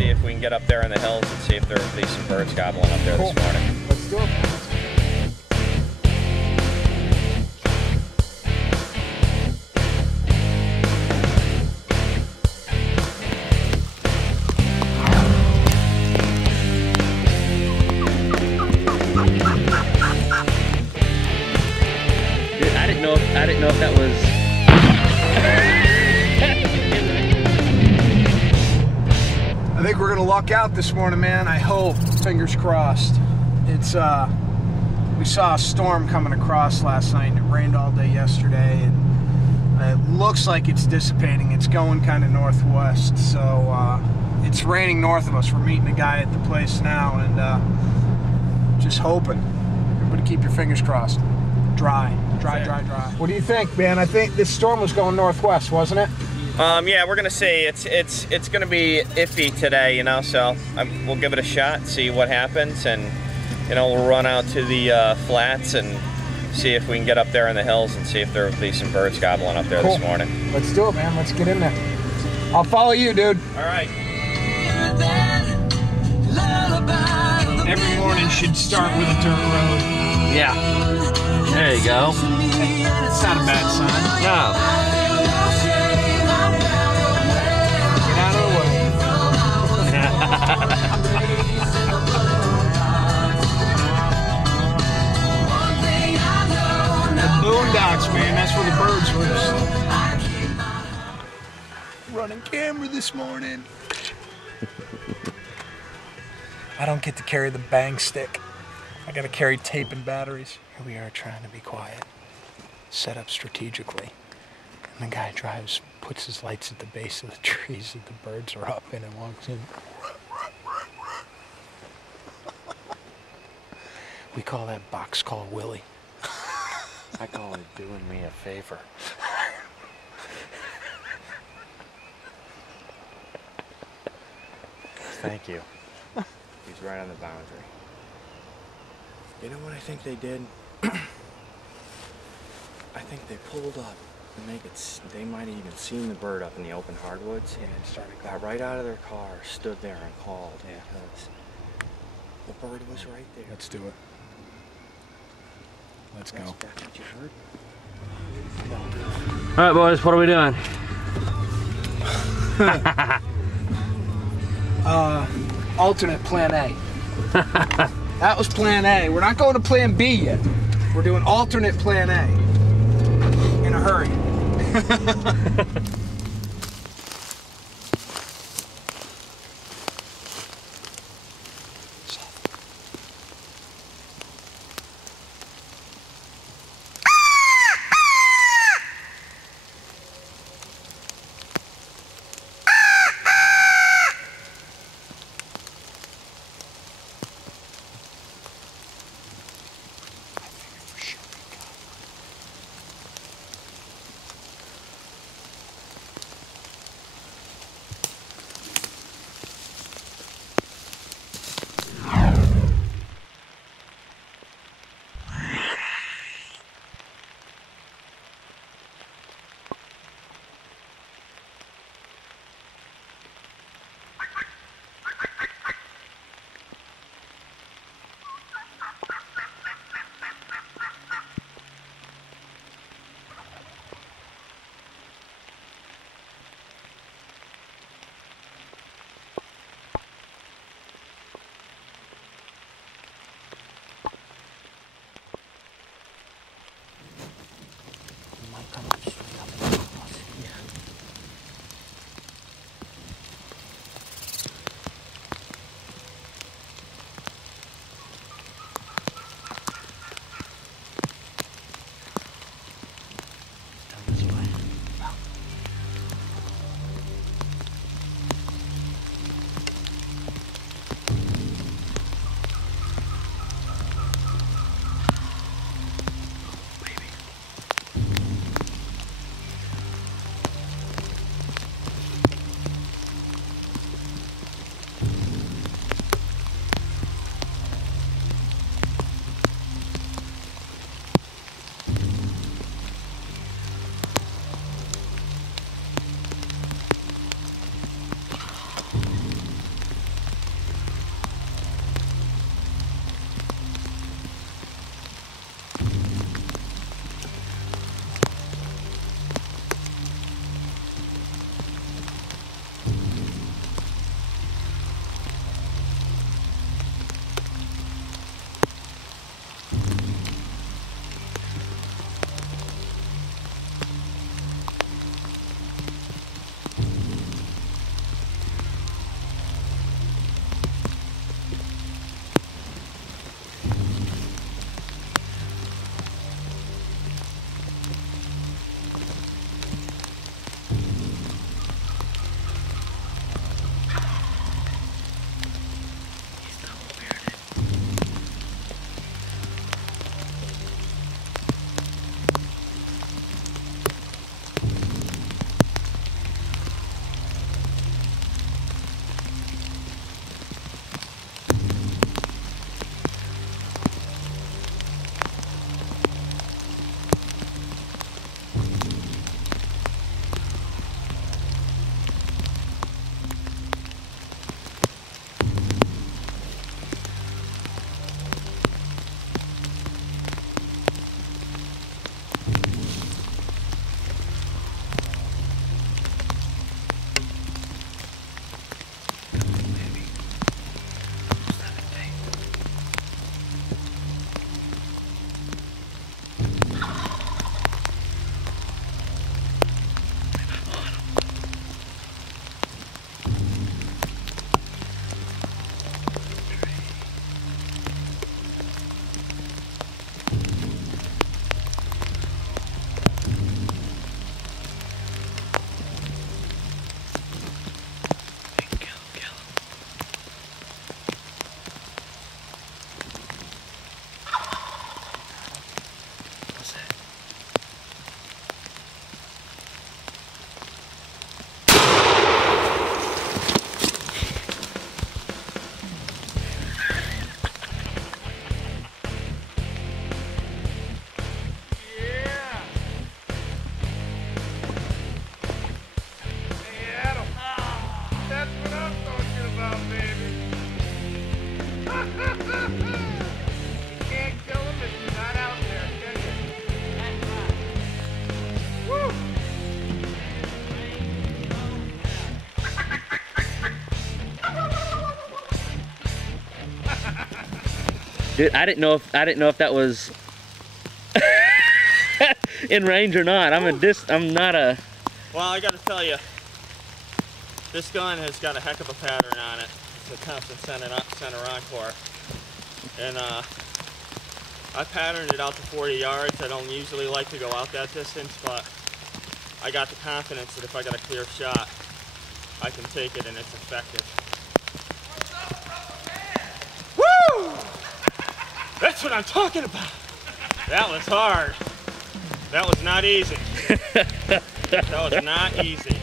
see if we can get up there in the hills and see if there will be some birds gobbling up there this morning. Let's do it. Dude, I didn't know if that was. I think we're gonna luck out this morning, man. I hope. Fingers crossed. It's we saw a storm coming across last night. It rained all day yesterday, and it looks like it's dissipating. It's going kind of northwest, so it's raining north of us. We're meeting a guy at the place now, and just hoping. Everybody keep your fingers crossed. Dry. What do you think, man? I think this storm was going northwest, wasn't it? Yeah, we're gonna see. It's gonna be iffy today, you know. So we'll give it a shot, see what happens, and you know, we'll run out to the flats and see if we can get up there in the hills and see if there will be some birds gobbling up there this morning. Let's do it, man. Let's get in there. I'll follow you, dude. All right. Every morning should start with a dirt road. Yeah. There you go. It's not a bad sign. No. Get out of the way. The boondocks, man. That's where the birds roost. Running camera this morning. I don't get to carry the bang stick. I gotta carry tape and batteries. Here we are trying to be quiet, set up strategically. And the guy drives, puts his lights at the base of the trees that the birds are up in, and walks in. We call that box call Willie. I call it doing me a favor. Thank you. He's right on the boundary. You know what I think they did? I think they pulled up and they might have even seen the bird up in the open hardwoods. Yeah, and started Got right out of their car, stood there and called. Yeah. Because the bird was right there. Let's do it. Let's go. That's what you heard? All right, boys, what are we doing? Alternate plan A. That was plan A. We're not going to plan B yet. We're doing alternate plan A. In a hurry. what I'm talking about, baby. You can't kill him if he's not out there, can you? That's right. Woo! Dude, I didn't know if that was in range or not. I'm not a. Well, I got to tell you, this gun has got a heck of a pattern on it. It's a Thompson Center Encore, and I patterned it out to 40 yards. I don't usually like to go out that distance, but I got the confidence that if I got a clear shot, I can take it and it's effective. Woo! That's what I'm talking about. That was hard. That was not easy. That was not easy.